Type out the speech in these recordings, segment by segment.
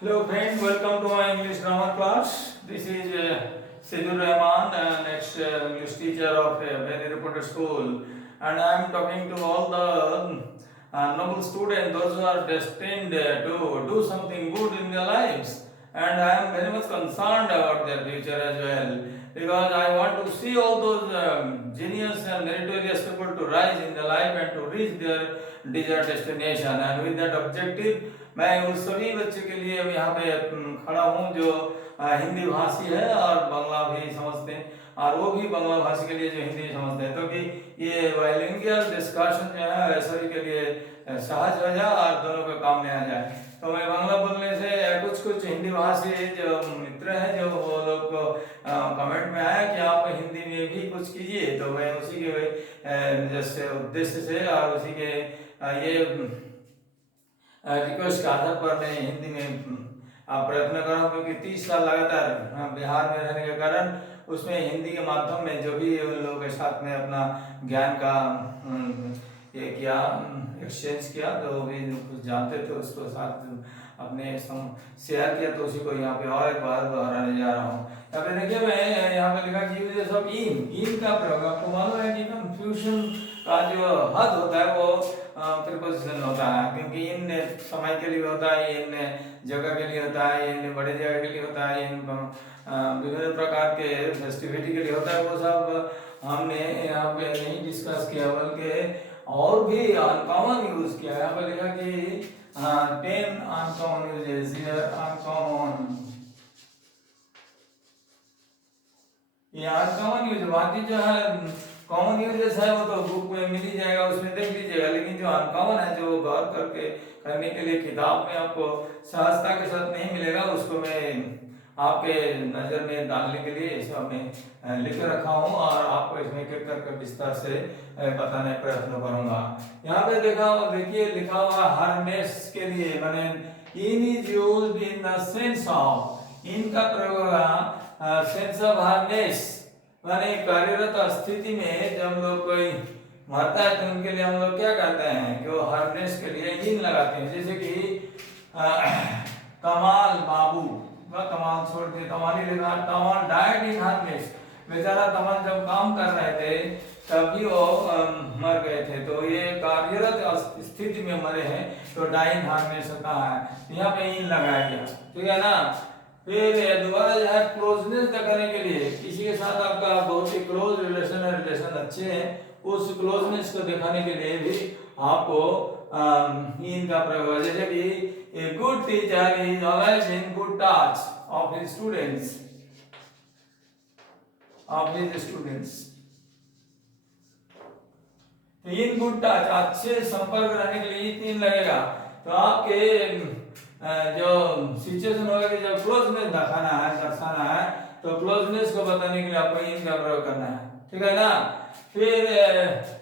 Hello friends, welcome to my English grammar class. This is Siddur Rahman, next English teacher of very reputed school, and I am talking to all the noble students, those who are destined to do something good in their lives, and I am very much concerned about their future as well, because I want to see all those genius and meritorious people to rise in their life and to reach their desired destination, and with that objective मैं उन सभी बच्चों के लिए यहाँ पे खड़ा हूँ जो हिंदी भाषी है और बांग्ला भी समझते हैं, और वो भी बांग्ला भाषी के लिए जो हिंदी समझते हैं, तो कि ये बाइलिंगुअल डिस्कशन जो है सभी के लिए सहज हो जाए और दोनों के काम में आ जाए। तो मैं बांग्ला बोलने से कुछ हिंदी भाषी जो मित्र हैं जो वो लोग को कमेंट में आया कि आप हिंदी में भी कुछ कीजिए, तो मैं उसी के जैसे उद्देश्य से और उसी के ये रिक्वेस्ट के आधार पर मैं हिंदी में प्रयत्न कर रहा हूँ, क्योंकि 30 साल लगातार बिहार में रहने के कारण उसमें हिंदी के माध्यम में जो भी उन लोगों के साथ में अपना ज्ञान का ये किया, एक्सचेंज किया, तो भी कुछ जानते थे उसको साथ अपने शेयर किया, तो उसी को यहाँ पे और एक बार दोहराने जा रहा हूँ। यहाँ पे देखिए मैं यहाँ पे लिखा कि यूजेस ऑफ इन का प्रयोग आपको मालूम है कि कंफ्यूजन का जो हद होता है वो प्रीपोजिशन होता है, क्योंकि इन समय के लिए होता है, इन जगह के लिए होता है, इन बड़े जगह के लिए होता है, इन विभिन्न प्रकार के फेस्टिविटी के लिए होता है। वो सब हमने यहाँ पे नहीं डिस्कस किया, बल्कि और भी अनकॉमन यूज किया। यहाँ पे लिखा कि 10 अनकॉमन यूजेस हियर, अनकॉमन, ये अनकॉमन यूज, बाकी जो है कॉमन यूजेस है वो तो बुक में मिल ही जाएगा, उसमें देख लीजिएगा, लेकिन जो अनकॉमन है जो गौर करके करने के लिए किताब में आपको सहजता के साथ नहीं मिलेगा, उसको मैं आपके नजर में डालने के लिए इसमें मैं लिख रखा हूँ और आपको इसमें एक करके विस्तार से बताने का प्रयत्न करूंगा। यहाँ पे देखिए लिखा हुआ हार्नेस के लिए मैंने in is used in the sense of, in का प्रयोग होगा सेंस ऑफ हार्नेस, माने कार्यरत स्थिति में जब लोग कोई मरता है तो उनके लिए हम लोग क्या करते हैं कि वो हार्नेस के लिए इन लगाते हैं। जैसे कि कमाल बाबू, कमाल छोड़ के तमाली लिखा, तमाल डाइड इन हार्नेस, बेचारा तमाल जब काम कर रहे थे तभी वो मर गए थे, तो ये कार्यरत स्थिति में मरे हैं तो डाइन हार्नेस होता है, यहाँ पे इन लगाया गया, ठीक है ना। फिर दोबारा जो है क्लोजनेस दिखाने के लिए, किसी के साथ आपका बहुत ही क्लोज रिलेशन है, रिलेशन अच्छे हैं, उस क्लोजनेस को दिखाने के लिए भी आपको इन का प्रयोग है। जैसे कि a good teacher is always in good touch of his students, तो इन गुड टच, अच्छे संपर्क रहने के लिए तीन लगेगा। तो आपके जो सिचुएशन होगा कि जब क्लोजनेस दर्शाना है तो क्लोजनेस को बताने के लिए आपको इन का प्रयोग करना है, ठीक है ना। फिर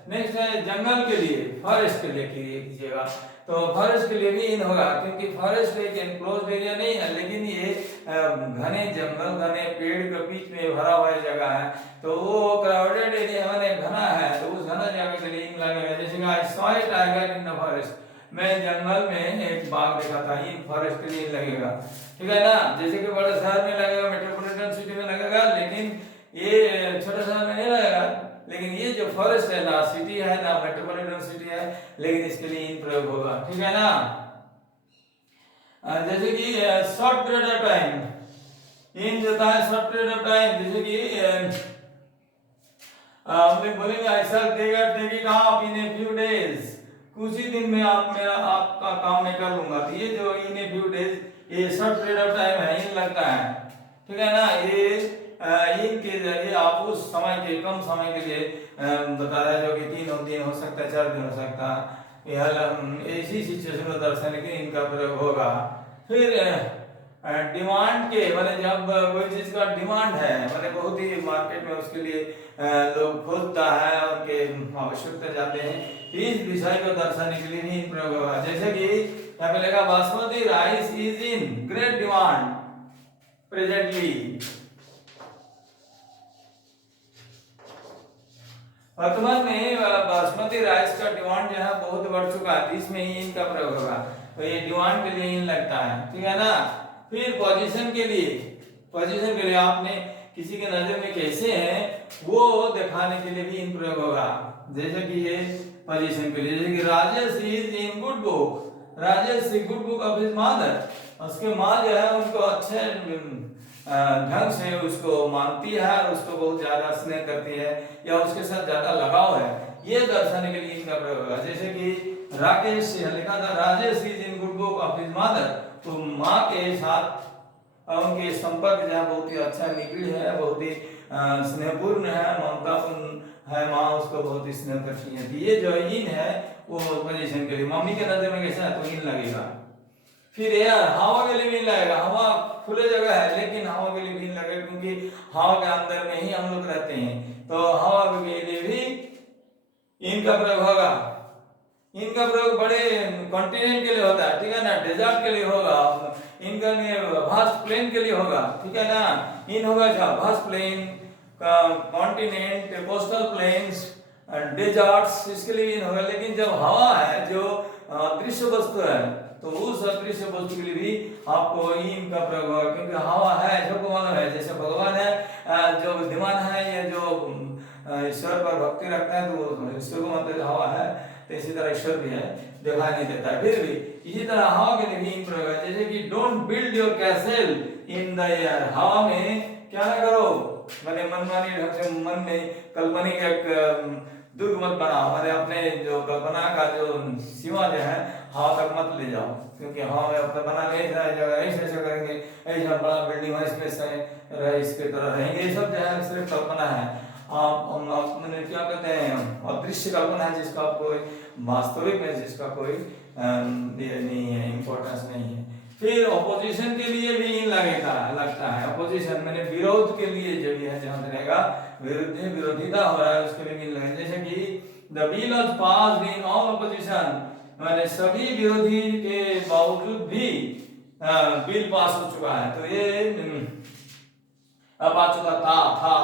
नेक्स्ट है जंगल के लिए, फॉरेस्ट के लिए कीजिएगा, तो फॉरेस्ट के लिए भी इन होगा, क्योंकि फॉरेस्ट एक एनक्लोज्ड एरिया नहीं है, लेकिन ये घने जंगल, घने पेड़ के बीच में भरा हुआ जगह है, तो वो क्राउडेड एरिया माने घना है, तो उस घना जगह के लिए इन लगेगा। जैसे कि I saw a tiger in the forest, मैं जंगल में एक बाघ देखा था, इन फॉरेस्ट के लिए लगेगा, ठीक है ना। जैसे कि बड़े शहर में लगेगा, मेट्रोपॉलिटन सिटी में लगेगा, लेकिन ये छोटे शहर में नहीं लगेगा, लेकिन ये जो फॉरेस्ट है ना सिटी है ना मेट्रोपॉलिटन सिटी है, लेकिन इसके लिए इन प्रयोग होगा, ठीक है ना। जैसे कि शॉर्ट पीरियड ऑफ टाइम, इन देता है शॉर्ट पीरियड ऑफ टाइम, जैसे कि हम बोलेंगे ऐसा take it up in a few days, कुछ ही दिन में आपका काम मैं कर लूंगा, तो ये जो इन ए फ्यू डेज ये शॉर्ट पीरियड ऑफ टाइम है, इन लगता है, ठीक है ना। ये इन के जरिए आप उस समय के कम समय के लिए बता रहा है, जो कि 3 दिन हो सकता है, 4 दिन हो सकता है, यह ऐसी सिचुएशन को दर्शाने के इनका प्रयोग होगा। फिर डिमांड के माने जब कोई चीज का डिमांड है, माने बहुत ही मार्केट में उसके लिए लोग खोजता है और के आवश्यकता जाते हैं, इस विषय को दर्शाने के लिए भी प्रयोग होगा। जैसे कि यहाँ पे लिखा basmati rice is in great demand presently, वर्तमान में बासमती राइस का डिमांड जो है बहुत बढ़ चुका है, इसमें ही इनका प्रयोग होगा। तो ये डिमांड के लिए इन लगता है, ठीक है ना। फिर पोजीशन के लिए आपने किसी के नजर में कैसे है वो दिखाने के लिए भी इन प्रयोग होगा। जैसे कि ये पोजीशन के लिए, जैसे कि Rajesh is in good book, Rajesh good book of his mother, उसके माँ जो है उनको अच्छे ढंग से उसको मानती है और उसको बहुत ज्यादा स्नेह करती है या उसके साथ ज्यादा लगाव है, ये दर्शाने के लिए इनका प्रयोग होगा। जैसे कि राकेश लिखा था Rajesh is in good book of his mother, तो माँ के साथ उनके संपर्क जो है बहुत ही अच्छा निबिड़ है, बहुत ही स्नेहपूर्ण है, ममतापूर्ण है, माँ उसको बहुत ही स्नेह करती है। ये जो इन है वो पोजीशन के लिए, मम्मी के नजर में कैसा है तो इन लगेगा। फिर एयर, हवा के लिए भी लगेगा, हवा खुले जगह है लेकिन हवा के लिए भी लगेगा क्योंकि हवा के अंदर में ही हम लोग रहते हैं, तो हवा के लिए भी इनका प्रयोग होगा। इनका प्रयोग बड़े कॉन्टिनेंट के लिए होता है, ठीक है ना, डेजर्ट के लिए होगा, इनका वास्ट प्लेन के लिए होगा, ठीक है ना। इन होगा क्या, vast plain, continent, coastal plains, deserts, इसके लिए इन होगा। लेकिन जब हवा है जो दृश्य वस्तु है तो उस अदृश्य वस्तु के लिए भी आपको इन का प्रयोग होगा, क्योंकि हवा है सबको मालूम है, जैसे भगवान है जो विद्यमान है या जो ईश्वर पर भक्ति रखता है तो ईश्वर को मतलब हवा है, तो इसी तरह ईश्वर भी है, दिखाई नहीं देता है फिर भी इसी तरह हवा के लिए भी इन प्रयोग है। जैसे कि don't build your castle in the air, हवा में क्या ना करो, मैंने मनमानी ढंग से मन में काल्पनिक एक दुर्ग मत बनाओ, मैंने अपने जो कल्पना का जो सीमा जो है हवा तक मत ले जाओ, क्योंकि हवा में अपना बना ले जगह ऐसे करेंगे, ऐसा बड़ा बिल्डिंग है इसमें से रईस की तरह रहेंगे, ये सब जो है सिर्फ कल्पना है। आप मैंने क्या कहते हैं अदृश्य कल्पना है जिसका कोई वास्तविक में जिसका कोई नहीं है, इम्पोर्टेंस नहीं है। फिर ऑपोजिशन के लिए भी इन लगता है, ऑपोजिशन मैंने विरोध के लिए जो भी है जहां रहेगा विरोधिता हो रहा है उसके लिए भी लगेगा। जैसे कि the bill was passed in all opposition, मैंने सभी विरोधी के बावजूद भी बिल पास हो चुका है, तो ये अब आ चुका था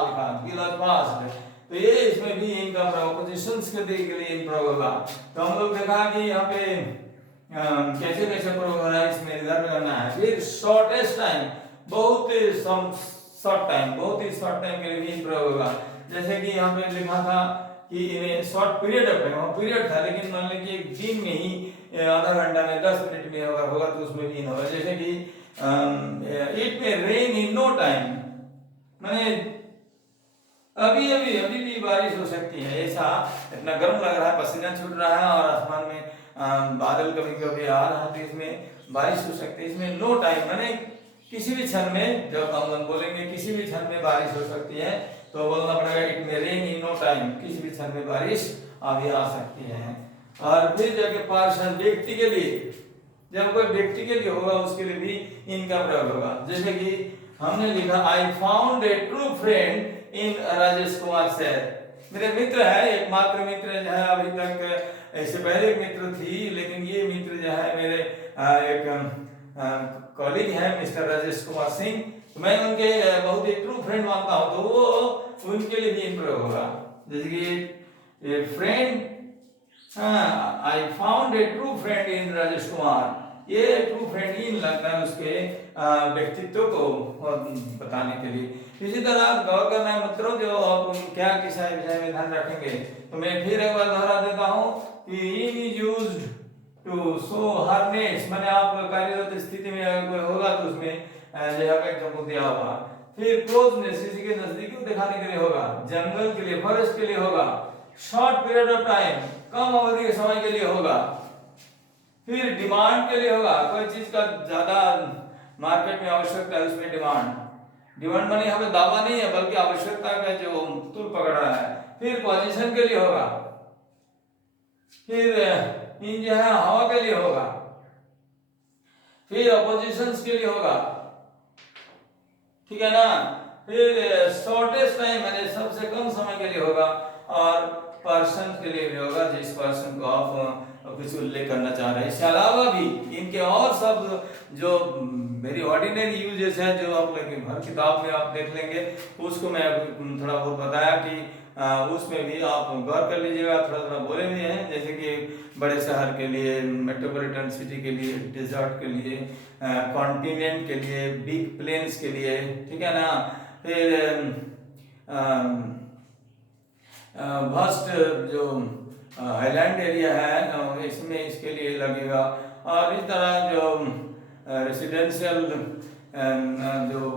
लिखा बिल वाज पास्ड, तो ये इसमें भी इनका ऑपोजिशंस के लिए इन प्रयोग होगा। तो हम लोग देखा कि यहाँ पे कैसे कैसे प्रयोग हो रहा है, इसमें रिजर्व करना है। फिर शॉर्टेस्ट टाइम, बहुत ही शॉर्ट टाइम के लिए भी प्रयोग होगा। जैसे कि यहाँ पे लिखा था कि in short period of time, period था लेकिन मान लीजिए एक दिन में ही आधा घंटा में 10 मिनट में अगर होगा तो उसमें भी इन होगा। जैसे कि इट में रेन इन नो टाइम, मैंने अभी भी बारिश हो सकती है, ऐसा इतना गर्म लग रहा है, पसीना छूट रहा है और आसमान में बादल कभी कभी आ रहा है, तो इसमें बारिश हो सकती है। इसमें नो टाइम मैंने किसी भी क्षण में, जब हम बोलेंगे किसी भी क्षण में बारिश हो सकती है तो बोलना पड़ेगा it may rain in no time, किसी भी क्षण में बारिश अभी आ सकती है। और फिर जाके पर्सन, व्यक्ति के लिए, जब कोई व्यक्ति के लिए होगा उसके लिए भी इनका प्रयोग होगा। जैसे कि हमने लिखा I found a true friend in Rajesh Kumar sir, मेरे मित्र है, एकमात्र मित्र जो है, अभी तक ऐसे पहले एक मित्र थी लेकिन ये मित्र जो है मेरे एक कॉलीग है मिस्टर राजेश कुमार सिंह, तो मैं उनके बहुत ही ट्रू फ्रेंड मानता हूँ, तो वो उनके लिए भी इन प्रयोग होगा। जैसे कि ए friend, I found a true friend in Rajesh Kumar, ये ट्रू फ्रेंड इन लगता है उसके व्यक्तित्व को बताने के लिए। इसी तरह गौर करना है मित्रों, जो आप क्या किस विषय में ध्यान रखेंगे, तो मैं फिर एक बार दोहरा देता हूँ कि इन इज यूज्ड टू शो हर्नेस, मैंने आप कार्यरत स्थिति में अगर कोई होगा तो उसमें जगह एग्जांपल दिया होगा। फिर क्लोजनेस, किसी के नजदीक को दिखाने के लिए होगा, जंगल के लिए, फॉरेस्ट के लिए होगा, शॉर्ट पीरियड ऑफ टाइम, कम अवधि के समय के लिए होगा। फिर डिमांड के लिए होगा, कोई चीज का ज्यादा मार्केट में आवश्यकता है उसमें डिमांड माने हमें दावा नहीं है बल्कि आवश्यकता का जो तूल पकड़ रहा है। फिर पोजीशन के लिए होगा, फिर इन जो है हवा के लिए होगा, फिर अपोजिशंस के लिए होगा, ठीक है ना। फिर शॉर्टेस्ट टाइम यानी सबसे कम समय के लिए होगा, और पर्सन के लिए भी होगा जिस पर्सन को आप कुछ उल्लेख करना चाह रहे हैं। इसके अलावा भी इनके और शब्द जो मेरी ऑर्डिनरी यूजेस है, जो आप लोग हर किताब में आप देख लेंगे, उसको मैं थोड़ा बहुत बताया कि उसमें भी आप गौर कर लीजिएगा। थोड़ा थोड़ा बोले भी हैं, जैसे कि बड़े शहर के लिए, मेट्रोपॉलिटन सिटी के लिए, डिजर्ट के लिए, कॉन्टिनेंट के लिए, बिग प्लेन्स के लिए, ठीक है ना। फिर वास्ट जो हाईलैंड एरिया है इसमें इसके लिए लगेगा। और इस तरह जो रेसिडेंशियल जो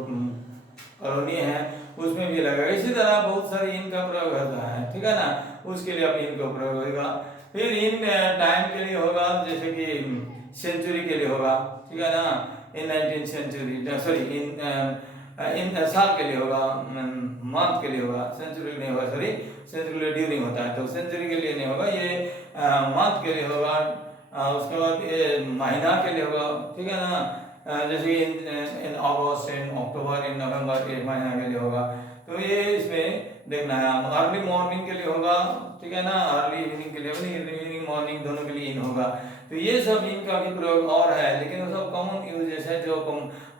कॉलोनी है उसमें भी लगेगा। इसी तरह बहुत सारी इनका प्रयोग होता है, ठीक है ना, उसके लिए अब इनका प्रयोग होगा। फिर इन टाइम के लिए होगा, जैसे कि सेंचुरी के लिए होगा, ठीक है ना, इन 19th सेंचुरी, सॉरी इन साल के लिए होगा, मंथ के लिए होगा, सेंचुरी नहीं होगा, सॉरी सेंचुरी के लिए ड्यूरिंग होता है, तो सेंचुरी के लिए नहीं होगा, ये मंथ के लिए होगा। उसके बाद ये महीना के लिए होगा, ठीक है ना, जैसे इन अगस्त, इन अक्टूबर, इन नवंबर, एक महीना के लिए होगा। तो ये इसमें देखना है। अर्ली मॉर्निंग के लिए होगा, ठीक है ना, अर्ली इवनिंग के लिए, इवनिंग मॉर्निंग दोनों के लिए इन होगा। तो ये सब इनका भी प्रयोग और है, लेकिन वो सब कॉमन यूजेस है जो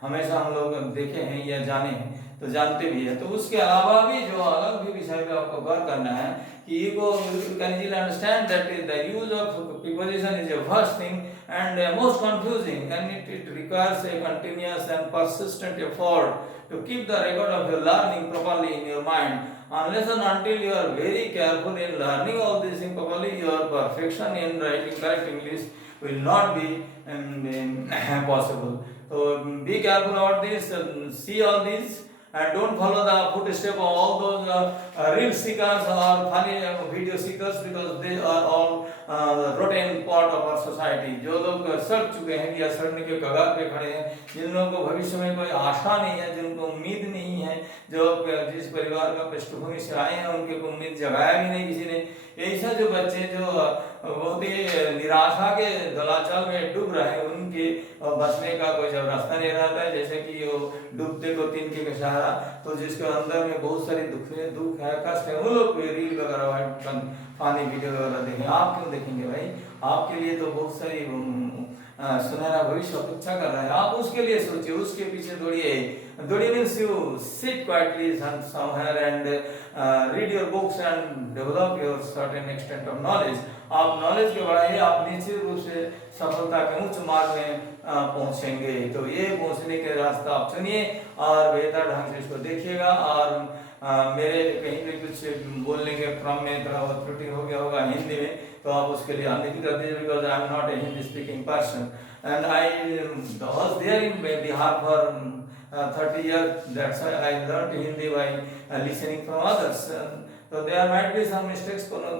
हमेशा हम लोग देखे हैं या जाने हैं, तो जानते भी है। तो उसके अलावा भी जो अलग भी विषय पे आपको गौर करना है कि you can easily understand that the use of preposition is a first thing and most confusing, and it requires a continuous and persistent effort to keep the record of your learning properly in your mind. Unless and until you are very careful in learning all these things properly, your perfection in writing correct English will not be possible. So be careful about this, see all these, and don't follow the footsteps of all those reel seekers or funny video seekers, because they are all rotten part of our society. जो लोग सड़ चुके हैं या सड़ने के कगार पे खड़े हैं, जिन लोगों को भविष्य में कोई आशा नहीं है, जिनको उम्मीद नहीं है, जो जिस परिवार का पृष्ठभूमि से आए हैं उनके को उम्मीद जगाया भी नहीं किसी ने, ऐसा जो बच्चे जो बहुत ही निराशा के दलाचल में डूब रहे हैं, उनके बचने का कोई जब रास्ता नहीं रहता है, जैसे कि वो डूबते को तिनके का सहारा, तो जिसके अंदर में बहुत सारी दुख है, कष्ट है, वो लोग रील वगैरह फानी वीडियो वगैरह देखें। आप क्यों देखेंगे भाई? आपके लिए तो बहुत सारी सुनहरा भविष्य अपेक्षा कर रहा है, आप उसके लिए सोचिए, उसके पीछे दौड़िए। Means you sit quietly somewhere and read your books and develop your certain extent of knowledge. आप नॉलेज के बढ़ाइए, आप निश्चित रूप से सफलता के उच्च मार्ग में पहुंचेंगे। तो ये पहुंचने के रास्ता आप चुनिए और बेहतर ढंग से इसको देखिएगा। और मेरे कहीं पे कुछ बोलने के क्रम में थोड़ा बहुत त्रुटि हो गया होगा हिंदी में, तो आप उसके लिए अनदेखी कर दीजिए, because I am not a Hindi speaking person and I was there in Bihar for 30 years. That's why I learned Hindi by listening from others. So there might be some mistakes, थोड़ा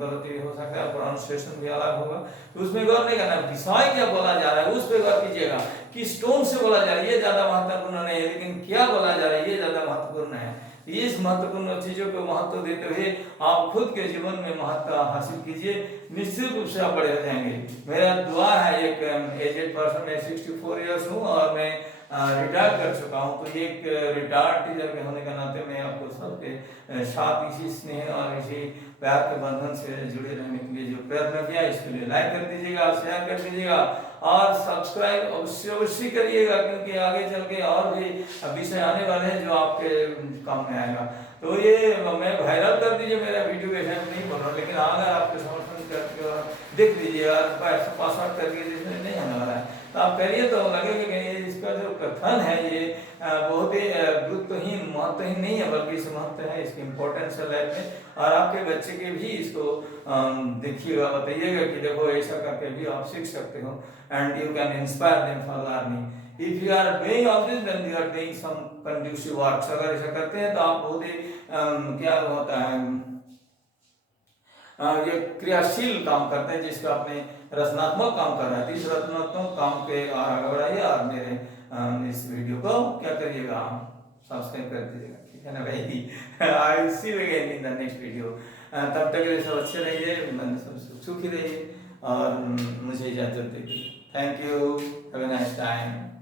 गलती हो सकता है, प्रोनाउंसिएशन भी अलग होगा, तो उसमें गौर नहीं करना। विषय क्या बोला जा रहा है उस पर गौर कीजिएगा, किस टोन से बोला जा रहा है ये ज्यादा महत्वपूर्ण नहीं है, लेकिन क्या बोला जा रहा है ये ज्यादा महत्वपूर्ण है। इस महत्वपूर्ण चीजों को महत्व देते हुए आप खुद के जीवन में महत्व हासिल कीजिए, निश्चित रूप से आप बड़े हो जाएंगे। मेरा दुआ है, एक एजेड पर्सन, मैं 64 इयर्स हूँ और मैं रिटायर कर चुका हूँ, तो एक रिटायर्ड टीचर के होने का नाते मैं आपको सबके साथ इसी स्नेह और इसी प्यार के बंधन से जुड़े रहने के लिए जो प्रयत्न किया, इसके लिए लाइक कर दीजिएगा, शेयर कर दीजिएगा और सब्सक्राइब अवश्य करिएगा, क्योंकि आगे चल के और भी विषय आने वाले हैं जो आपके काम में आएगा। तो ये मैं वायरल कर दीजिए मेरा वीडियो, के नहीं बोल रहा, लेकिन अगर आपके समर्थन करके देख लीजिएगा, पासवर्ड करके जिसमें नहीं आने वाला है तो आप करिए, तो लगेगा कि इसका जो कथन है ये बहुत ही गुरुत्वहीन महत्वहीन नहीं है, बल्कि इस महत्व है, इसकी इम्पोर्टेंस है लाइफ में। और आपके बच्चे के भी इसको देखिएगा, बताइएगा कि देखो ऐसा करके भी आप सीख सकते हो, and you can inspire them for learning. If you are doing all this then you are doing some conducive works. अगर ऐसा करते हैं तो आप बहुत ही क्या होता है, ये क्रियाशील काम करते हैं, जिसका अपने रचनात्मक काम कर रहा है। इस रचनात्मक काम के आगे बढ़ाइए और मेरे इस वीडियो को क्या करिएगा, सब्सक्राइब कर दीजिएगा, ठीक है ना भाई। I will see you again in the next video. तब तक के लिए सब अच्छे रहिए, सुखी रहिए और मुझे इजाजत दीजिए। Thank you, have a nice time.